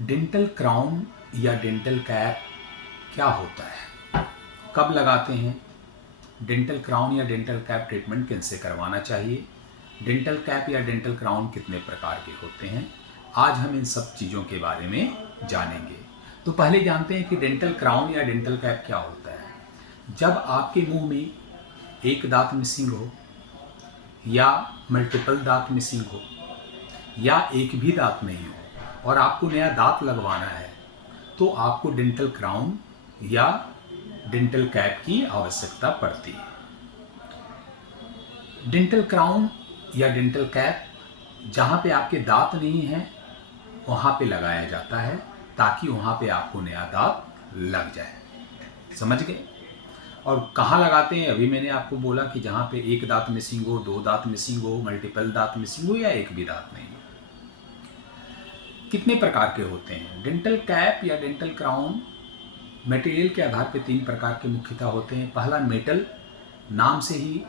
Dental crown या dental cap क्या होता है, कब लगाते हैं, डेंटल क्राउन या डेंटल कैप ट्रीटमेंट किनसे करवाना चाहिए, डेंटल कैप या डेंटल क्राउन कितने प्रकार के होते हैं, आज हम इन सब चीज़ों के बारे में जानेंगे। तो पहले जानते हैं कि डेंटल क्राउन या डेंटल कैप क्या होता है। जब आपके मुंह में एक दांत मिसिंग हो या मल्टीपल दांत मिसिंग हो या एक भी दांत नहीं हो और आपको नया दांत लगवाना है तो आपको डेंटल क्राउन या डेंटल कैप की आवश्यकता पड़ती है। डेंटल क्राउन या डेंटल कैप जहाँ पे आपके दांत नहीं हैं वहाँ पे लगाया जाता है ताकि वहाँ पे आपको नया दांत लग जाए। समझ गए? और कहाँ लगाते हैं, अभी मैंने आपको बोला कि जहाँ पे एक दांत मिसिंग हो, दो दांत मिसिंग हो, मल्टीपल दांत मिसिंग हो या एक भी दांत नहीं हो। कितने प्रकार के होते हैं डेंटल कैप या डेंटल क्राउन? मटेरियल के आधार पे तीन प्रकार के मुख्यतः होते हैं। पहला मेटल, नाम से ही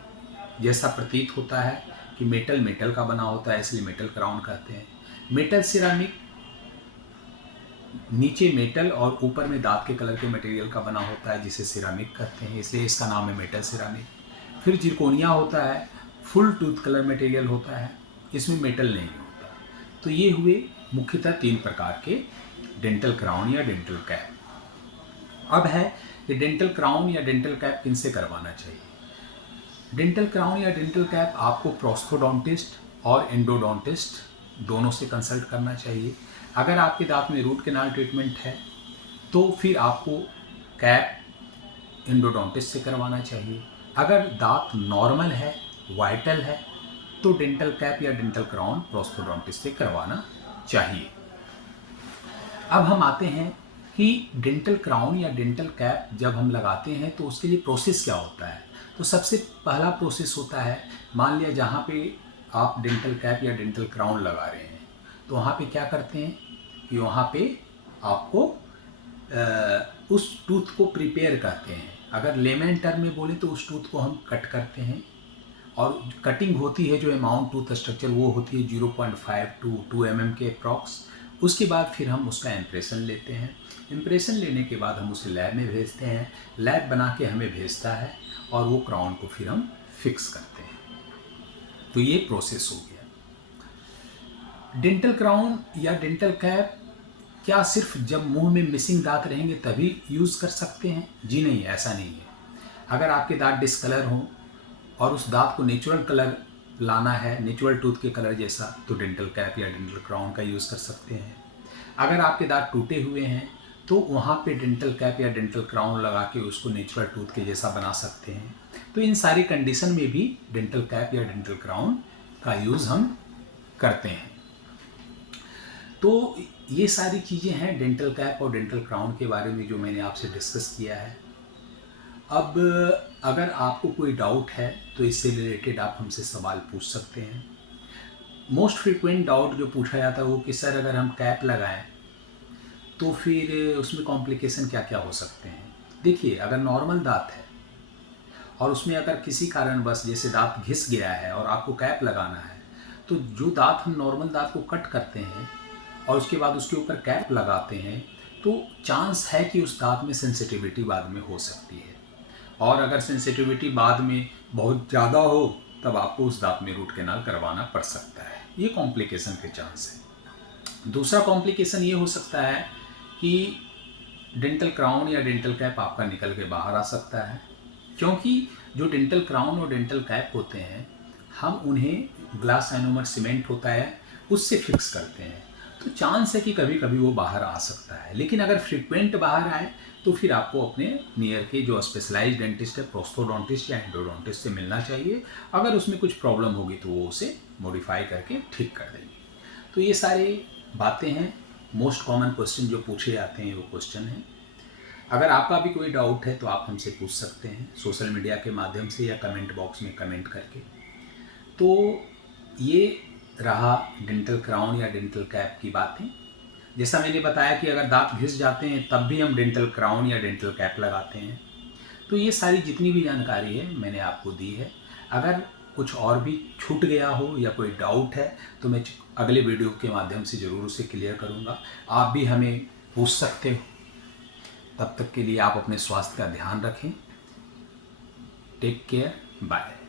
जैसा प्रतीत होता है कि मेटल मेटल का बना होता है इसलिए मेटल क्राउन कहते हैं। मेटल सिरामिक, नीचे मेटल और ऊपर में दांत के कलर के मटेरियल का बना होता है जिसे सिरामिक कहते हैं इसलिए इसका नाम है मेटल सिरामिक। फिर जिरकोनिया होता है, फुल टूथ कलर मटेरियल होता है, इसमें मेटल नहीं होता। तो ये हुए मुख्यतः तीन प्रकार के डेंटल क्राउन या डेंटल कैप। अब है कि डेंटल क्राउन या डेंटल कैप किनसे करवाना चाहिए। डेंटल क्राउन या डेंटल कैप आपको प्रोस्थोडोंटिस्ट और एंडोडोंटिस्ट दोनों से कंसल्ट करना चाहिए। अगर आपके दांत में रूट कैनाल ट्रीटमेंट है तो फिर आपको कैप एंडोडोंटिस्ट से करवाना चाहिए। अगर दांत नॉर्मल है, वाइटल है, तो डेंटल कैप या डेंटल क्राउन प्रोस्थोडोंटिस्ट से करवाना चाहिए। अब हम आते हैं कि डेंटल क्राउन या डेंटल कैप जब हम लगाते हैं तो उसके लिए प्रोसेस क्या होता है। तो सबसे पहला प्रोसेस होता है, मान लिया जहाँ पे आप डेंटल कैप या डेंटल क्राउन लगा रहे हैं तो वहाँ पे क्या करते हैं कि वहाँ पे आपको उस टूथ को प्रिपेयर करते हैं। अगर लेमन टर्म में बोले तो उस टूथ को हम कट करते हैं और कटिंग होती है जो अमाउंट टूथ स्ट्रक्चर वो होती है 0.5 टू 2 mm के अप्रॉक्स। उसके बाद फिर हम उसका इम्प्रेशन लेते हैं। इम्प्रेशन लेने के बाद हम उसे लैब में भेजते हैं, लैब बना के हमें भेजता है और वो क्राउन को फिर हम फिक्स करते हैं। तो ये प्रोसेस हो गया। डेंटल क्राउन या डेंटल कैप क्या सिर्फ जब मुंह में मिसिंग दांत रहेंगे तभी यूज़ कर सकते हैं? जी नहीं, ऐसा नहीं है। अगर आपके दांत डिसकलर हों और उस दांत को नेचुरल कलर लाना है, नेचुरल टूथ के कलर जैसा, तो डेंटल कैप या डेंटल क्राउन का यूज़ कर सकते हैं। अगर आपके दांत टूटे हुए हैं तो वहाँ पे डेंटल कैप या डेंटल क्राउन लगा के उसको नेचुरल टूथ के जैसा बना सकते हैं। तो इन सारी कंडीशन में भी डेंटल कैप या डेंटल क्राउन का यूज़ हम करते हैं। तो ये सारी चीज़ें हैं डेंटल कैप और डेंटल क्राउन के बारे में जो मैंने आपसे डिस्कस किया है। अब अगर आपको कोई डाउट है तो इससे रिलेटेड आप हमसे सवाल पूछ सकते हैं। मोस्ट फ्रीक्वेंट डाउट जो पूछा जाता है वो कि सर अगर हम कैप लगाएं तो फिर उसमें कॉम्प्लिकेशन क्या क्या हो सकते हैं। देखिए, अगर नॉर्मल दांत है और उसमें अगर किसी कारणवश जैसे दांत घिस गया है और आपको कैप लगाना है तो जो दांत हम नॉर्मल दांत को कट करते हैं और उसके बाद उसके ऊपर कैप लगाते हैं तो चांस है कि उस दांत में सेंसिटिविटी बाद में हो सकती है। और अगर सेंसिटिविटी बाद में बहुत ज़्यादा हो तब आपको उस दांत में रूट कैनाल करवाना पड़ सकता है। ये कॉम्प्लिकेशन के चांस है। दूसरा कॉम्प्लिकेशन ये हो सकता है कि डेंटल क्राउन या डेंटल कैप आपका निकल के बाहर आ सकता है, क्योंकि जो डेंटल क्राउन और डेंटल कैप होते हैं हम उन्हें ग्लास आइनोमर सीमेंट होता है उससे फिक्स करते हैं। तो चांस है कि कभी कभी वो बाहर आ सकता है, लेकिन अगर फ्रीक्वेंट बाहर आए तो फिर आपको अपने नियर के जो स्पेशलाइज्ड डेंटिस्ट है, प्रोस्थोडोंटिस्ट या एंडोडोंटिस्ट से मिलना चाहिए। अगर उसमें कुछ प्रॉब्लम होगी तो वो उसे मॉडिफाई करके ठीक कर देंगे। तो ये सारी बातें हैं। मोस्ट कॉमन क्वेश्चन जो पूछे जाते हैं वो क्वेश्चन हैं। अगर आपका भी कोई डाउट है तो आप हमसे पूछ सकते हैं सोशल मीडिया के माध्यम से या कमेंट बॉक्स में कमेंट करके। तो ये रहा डेंटल क्राउन या डेंटल कैप की बातें। जैसा मैंने बताया कि अगर दांत घिस जाते हैं तब भी हम डेंटल क्राउन या डेंटल कैप लगाते हैं। तो ये सारी जितनी भी जानकारी है मैंने आपको दी है। अगर कुछ और भी छूट गया हो या कोई डाउट है तो मैं अगले वीडियो के माध्यम से ज़रूर उसे क्लियर करूँगा। आप भी हमें पूछ सकते हो। तब तक के लिए आप अपने स्वास्थ्य का ध्यान रखें। Take care, bye.